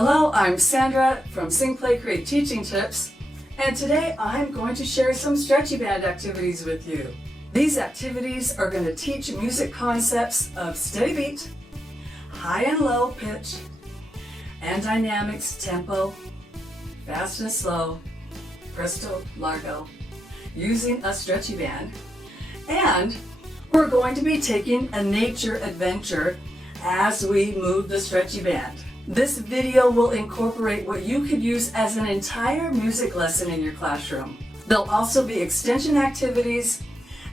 Hello, I'm Sandra from Sing, Play, Create Teaching Tips, and today I'm going to share some stretchy band activities with you. These activities are going to teach music concepts of steady beat, high and low pitch, and dynamics, tempo, fast and slow, presto, largo, using a stretchy band. And we're going to be taking a nature adventure as we move the stretchy band. This video will incorporate what you could use as an entire music lesson in your classroom. There'll also be extension activities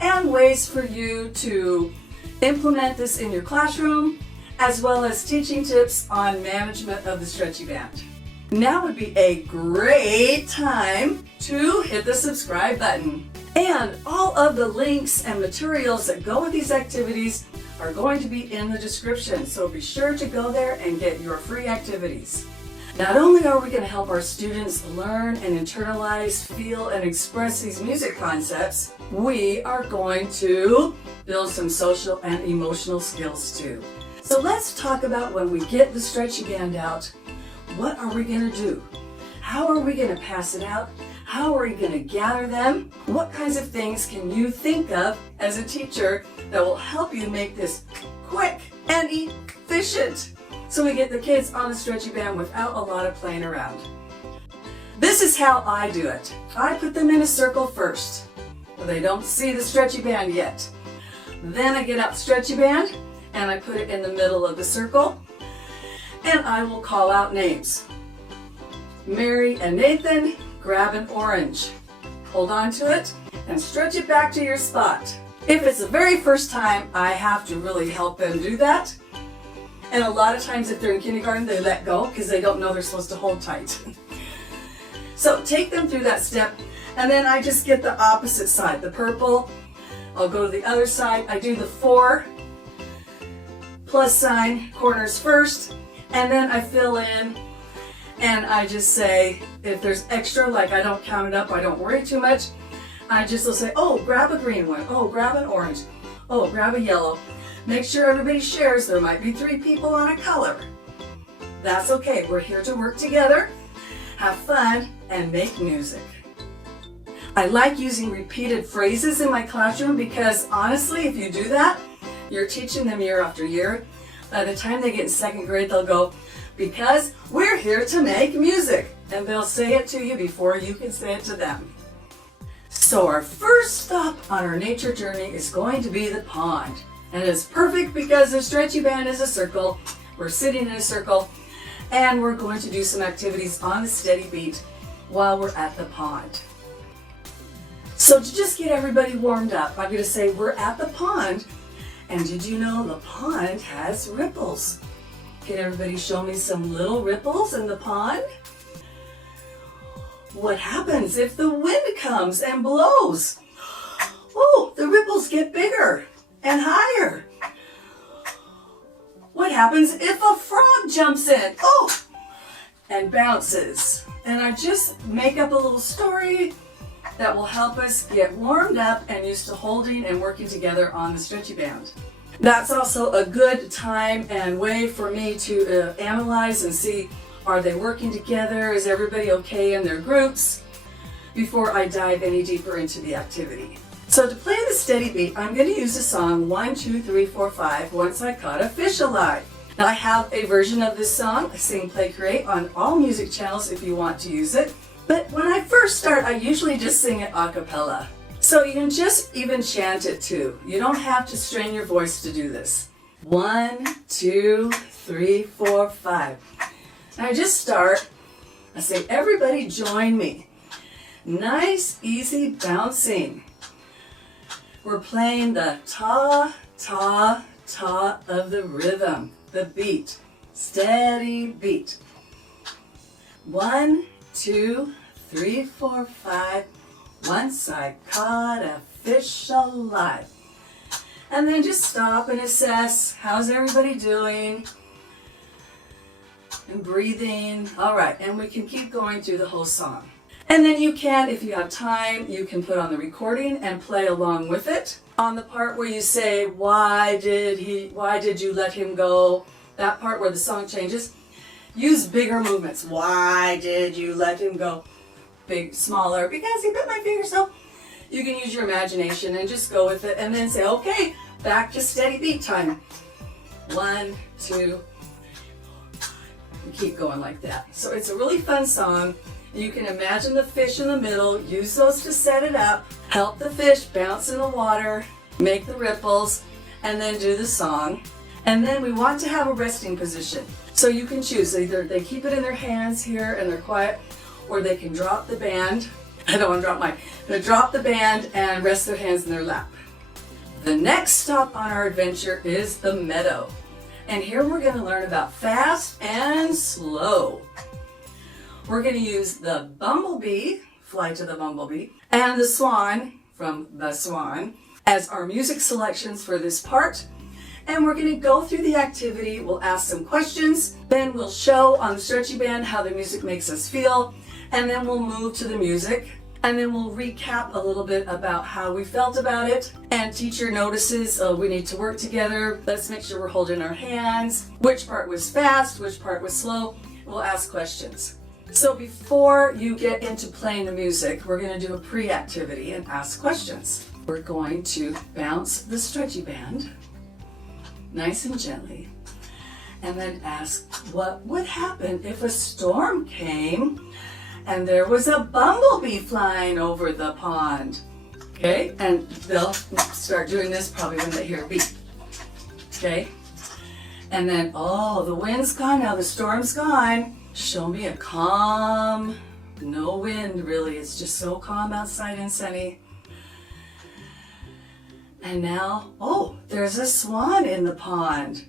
and ways for you to implement this in your classroom, as well as teaching tips on management of the stretchy band. Now would be a great time to hit the subscribe button. And all of the links and materials that go with these activities are going to be in the description, so be sure to go there and get your free activities. Not only are we going to help our students learn and internalize, feel, and express these music concepts, we are going to build some social and emotional skills too. So let's talk about when we get the stretchy band out, what are we going to do? How are we going to pass it out? How are we going to gather them? What kinds of things can you think of as a teacher that will help you make this quick and efficient so we get the kids on the stretchy band without a lot of playing around? This is how I do it. I put them in a circle first, but they don't see the stretchy band yet. Then I get out the stretchy band and I put it in the middle of the circle, and I will call out names. Mary and Nathan, grab an orange. Hold on to it and stretch it back to your spot. If it's the very first time, I have to really help them do that. And a lot of times if they're in kindergarten, they let go because they don't know they're supposed to hold tight. So take them through that step, and then I just get the opposite side, the purple. I'll go to the other side. I do the 4 plus sign corners first, and then I fill in, and I just say, if there's extra, like I don't count it up, I don't worry too much. I just will say, oh, grab a green one. Oh, grab an orange. Oh, grab a yellow. Make sure everybody shares. There might be 3 people on a color. That's okay. We're here to work together, have fun, and make music. I like using repeated phrases in my classroom because honestly, if you do that, you're teaching them year after year. By the time they get in 2nd grade, they'll go, because we're here to make music. And they'll say it to you before you can say it to them. So our first stop on our nature journey is going to be the pond. And it's perfect because the stretchy band is a circle. We're sitting in a circle, and we're going to do some activities on the steady beat while we're at the pond. So to just get everybody warmed up, I'm going to say we're at the pond. And did you know the pond has ripples? Can everybody show me some little ripples in the pond? What happens if the wind comes and blows? Oh, the ripples get bigger and higher. What happens if a frog jumps in? Oh, and bounces. And I just make up a little story that will help us get warmed up and used to holding and working together on the stretchy band. That's also a good time and way for me to analyze and see, are they working together? Is everybody okay in their groups? Before I dive any deeper into the activity. So to play the steady beat, I'm going to use the song 1, 2, 3, 4, 5, Once I Caught a Fish Alive. Now I have a version of this song, Sing, Play, Create, on all music channels if you want to use it. But when I first start, I usually just sing it a cappella. So you can just even chant it too. You don't have to strain your voice to do this. 1, 2, 3, 4, 5. And I just start. I say, everybody join me. Nice, easy bouncing. We're playing the ta, ta, ta of the rhythm, the beat. Steady beat. 1, 2, 3, 4, 5. Once I caught a fish alive. And then just stop and assess, how's everybody doing? And breathing. All right, and we can keep going through the whole song. And then you can, if you have time, you can put on the recording and play along with it. On the part where you say, why did you let him go? That part where the song changes. use bigger movements. Why did you let him go smaller? Because he bit my finger. So you can use your imagination and just go with it and then say, okay, back to steady beat time. 1, 2, and keep going like that. So it's a really fun song. You can imagine the fish in the middle, use those to set it up, help the fish bounce in the water, make the ripples, and then do the song. And then we want to have a resting position. So you can choose, either they keep it in their hands here and they're quiet, or they can drop the band. I don't want to drop mine. They drop the band and rest their hands in their lap. The next stop on our adventure is the meadow. And here we're going to learn about fast and slow. We're going to use the bumblebee, Fly to the Bumblebee, and the swan from The Swan as our music selections for this part. And we're going to go through the activity. We'll ask some questions. Then we'll show on the stretchy band how the music makes us feel. And then we'll move to the music. And then we'll recap a little bit about how we felt about it. And teacher notices we need to work together. Let's make sure we're holding our hands. Which part was fast? Which part was slow? We'll ask questions. So before you get into playing the music, we're going to do a pre-activity and ask questions. We're going to bounce the stretchy band nice and gently, and then ask what would happen if a storm came and there was a bumblebee flying over the pond. Okay, and they'll start doing this probably when they hear a beat. Okay, and then, oh, the wind's gone now, the storm's gone. Show me a calm, no wind really, it's just so calm outside and sunny. And now, oh, there's a swan in the pond.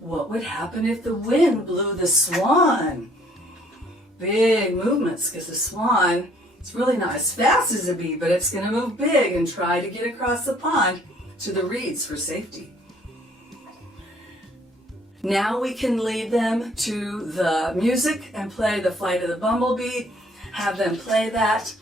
What would happen if the wind blew the swan? Big movements, because the swan, it's really not as fast as a bee, but it's going to move big and try to get across the pond to the reeds for safety. Now we can lead them to the music and play the Flight of the Bumblebee. Have them play that,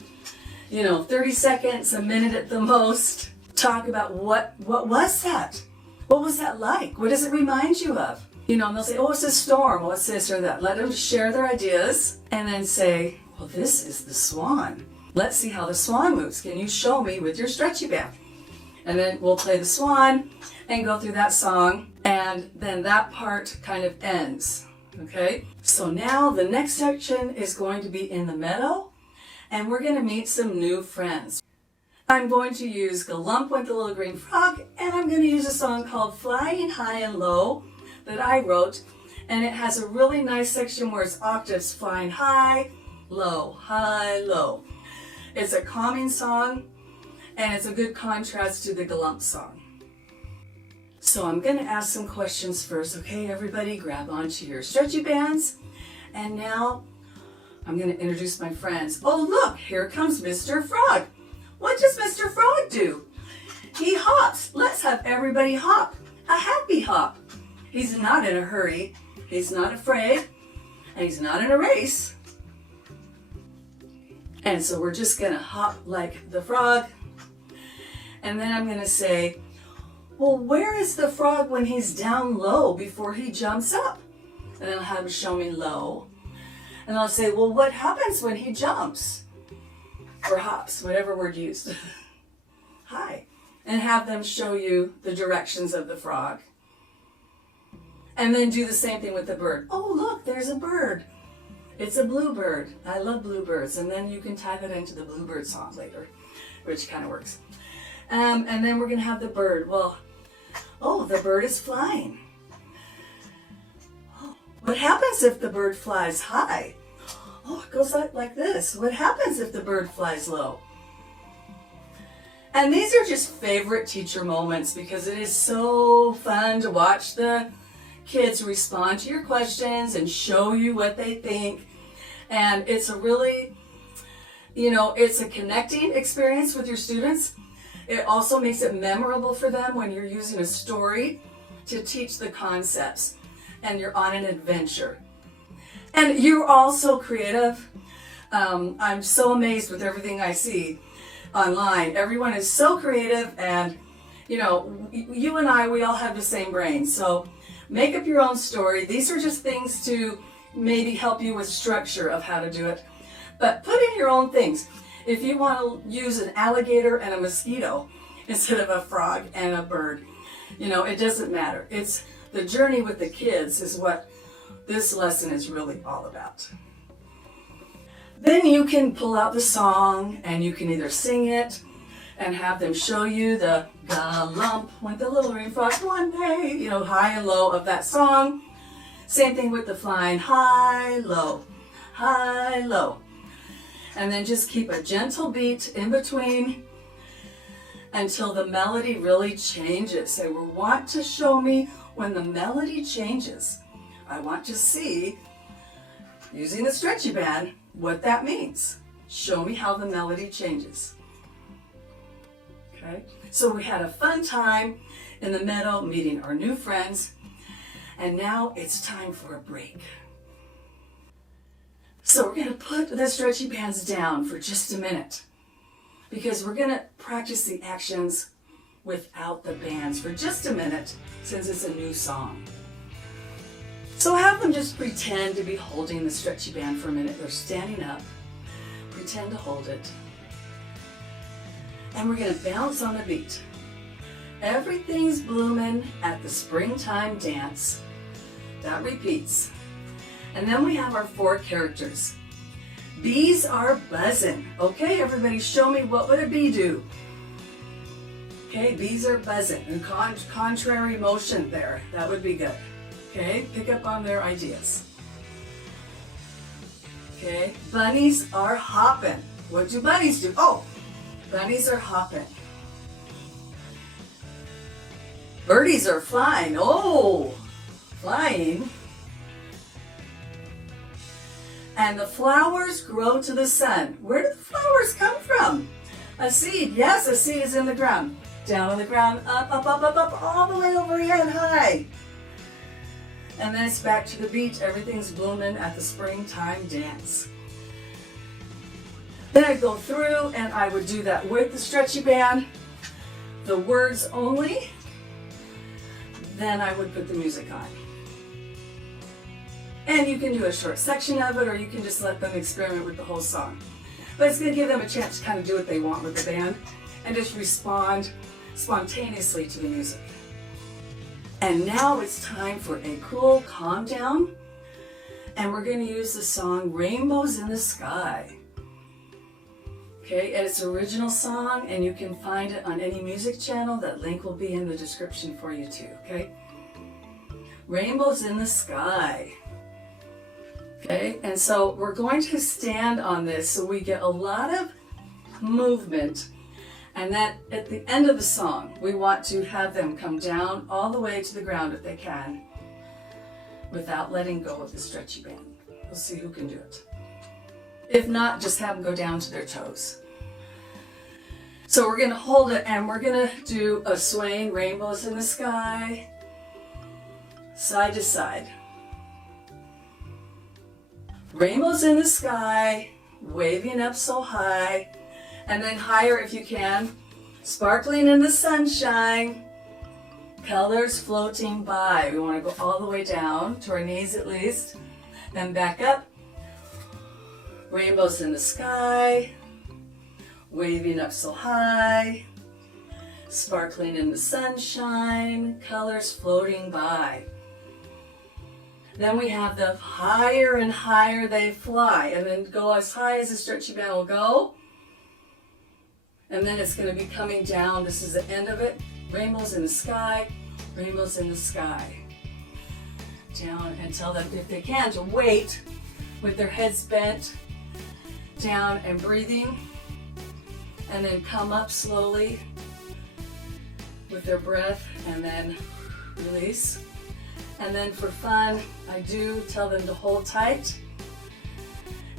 30 seconds, a minute at the most. Talk about what was that? What was that like? What does it remind you of? And they'll say, oh, it's a storm. What's this or that? Let them share their ideas and then say, well, this is the swan. Let's see how the swan moves. Can you show me with your stretchy band? And then we'll play the swan and go through that song, and then that part kind of ends. Okay? So now the next section is going to be in the meadow, and we're going to meet some new friends. I'm going to use Gallump with the Little Green Frog, and I'm going to use a song called Flying High and Low that I wrote, and it has a really nice section where it's octaves, flying high, low, high, low. It's a calming song, and it's a good contrast to the Gallump song. So I'm going to ask some questions first. Okay, everybody grab onto your stretchy bands. And now I'm going to introduce my friends. Oh, look, here comes Mr. Frog. What does Mr. Frog do? He hops. Let's have everybody hop. A happy hop. He's not in a hurry. He's not afraid. And he's not in a race. And so we're just going to hop like the frog. And then I'm going to say, well, where is the frog when he's down low before he jumps up? And then I'll have him show me low. And I'll say, well, what happens when he jumps? Or hops, whatever word used. High. And have them show you the directions of the frog. And then do the same thing with the bird. Oh, look, there's a bird. It's a bluebird. I love bluebirds. And then you can tie that into the bluebird song later, which kind of works. And then we're going to have the bird. Well, oh, the bird is flying. Oh, what happens if the bird flies high? Oh, it goes like this. What happens if the bird flies low? And these are just favorite teacher moments because it is so fun to watch the kids respond to your questions and show you what they think. And it's a really, it's a connecting experience with your students. It also makes it memorable for them when you're using a story to teach the concepts and you're on an adventure. And you're all so creative. I'm so amazed with everything I see online. Everyone is so creative, and you and I, we all have the same brain. So Make up your own story. These are just things to maybe help you with structure of how to do it. But put in your own things. If you want to use an alligator and a mosquito instead of a frog and a bird, it doesn't matter. It's the journey with the kids is what this lesson is really all about. Then you can pull out the song and you can either sing it and have them show you the Gallump went the little green frog one day, high and low of that song. Same thing with the flying high, low, high, low. And then just keep a gentle beat in between until the melody really changes. So we want to show me when the melody changes. I want to see, using the stretchy band, what that means. Show me how the melody changes. Okay, so we had a fun time in the meadow meeting our new friends, and now it's time for a break. So we're going to put the stretchy bands down for just a minute because we're going to practice the actions without the bands for just a minute since it's a new song. So have them just pretend to be holding the stretchy band for a minute. They're standing up. Pretend to hold it. And we're going to bounce on a beat. Everything's blooming at the springtime dance. That repeats. And then we have our 4 characters. Bees are buzzing. Okay, everybody show me what would a bee do? Okay, bees are buzzing. And contrary motion there. That would be good. Okay, pick up on their ideas. Okay, bunnies are hopping. What do bunnies do? Oh, bunnies are hopping. Birdies are flying. Oh, flying. And the flowers grow to the sun. Where do the flowers come from? A seed. Yes, a seed is in the ground. Down on the ground, up, up, up, up, up, all the way overhead high. And then it's back to the beach. Everything's blooming at the springtime dance. Then I'd go through and I would do that with the stretchy band, the words only. Then I would put the music on. And you can do a short section of it, or you can just let them experiment with the whole song. But it's going to give them a chance to kind of do what they want with the band and just respond spontaneously to the music. And now it's time for a cool calm down. And we're going to use the song Rainbows in the Sky. Okay, and it's an original song, and you can find it on any music channel. That link will be in the description for you too, okay? Rainbows in the Sky. Okay, and so we're going to stand on this so we get a lot of movement, and that at the end of the song, we want to have them come down all the way to the ground if they can, without letting go of the stretchy band. We'll see who can do it. If not, just have them go down to their toes. So we're going to hold it, and we're going to do a swaying rainbows in the sky, side to side. Rainbows in the sky, waving up so high, and then higher if you can, sparkling in the sunshine, colors floating by. We want to go all the way down to our knees at least, then back up. Rainbows in the sky, waving up so high, sparkling in the sunshine, colors floating by. Then we have the higher and higher they fly, and then go as high as the stretchy band will go. And then it's going to be coming down. This is the end of it. Rainbows in the sky, rainbows in the sky. Down, and tell them, if they can, to wait with their heads bent down and breathing. And then come up slowly with their breath, and then release. And then for fun, I do tell them to hold tight.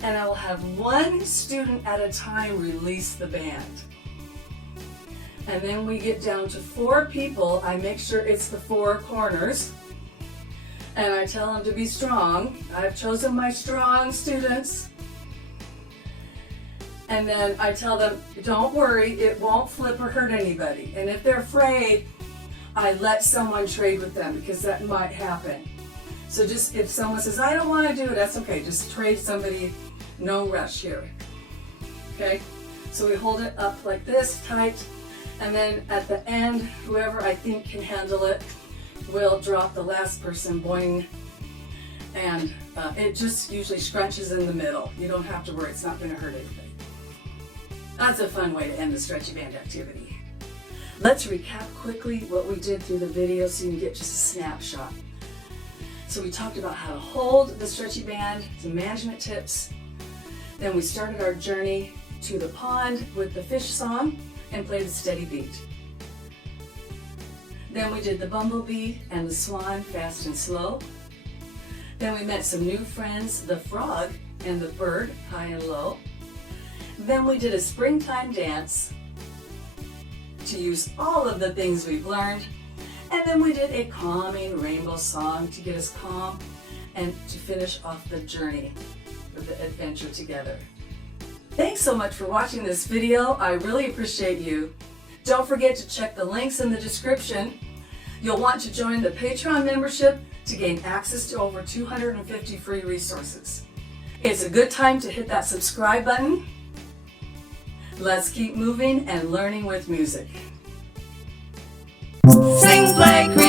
And I will have one student at a time release the band. And then we get down to 4 people. I make sure it's the 4 corners. And I tell them to be strong. I've chosen my strong students. And then I tell them, don't worry, it won't flip or hurt anybody. And if they're afraid, I let someone trade with them because that might happen. So just if someone says, I don't want to do it, that's okay. Just trade somebody, no rush here. Okay? So we hold it up like this, tight, and then at the end, whoever I think can handle it will drop the last person, boing, and it just usually scrunches in the middle. You don't have to worry, it's not going to hurt anything. That's a fun way to end the stretchy band activity. Let's recap quickly what we did through the video so you can get just a snapshot. So we talked about how to hold the stretchy band, some management tips. Then we started our journey to the pond with the fish song and played the steady beat. Then we did the bumblebee and the swan, fast and slow. Then we met some new friends, the frog and the bird, high and low. Then we did a springtime dance to use all of the things we've learned. And then we did a calming rainbow song to get us calm and to finish off the journey with the adventure together. Thanks so much for watching this video. I really appreciate you. Don't forget to check the links in the description. You'll want to join the Patreon membership to gain access to over 250 free resources. It's a good time to hit that subscribe button. Let's keep moving and learning with music. Sing, play, create.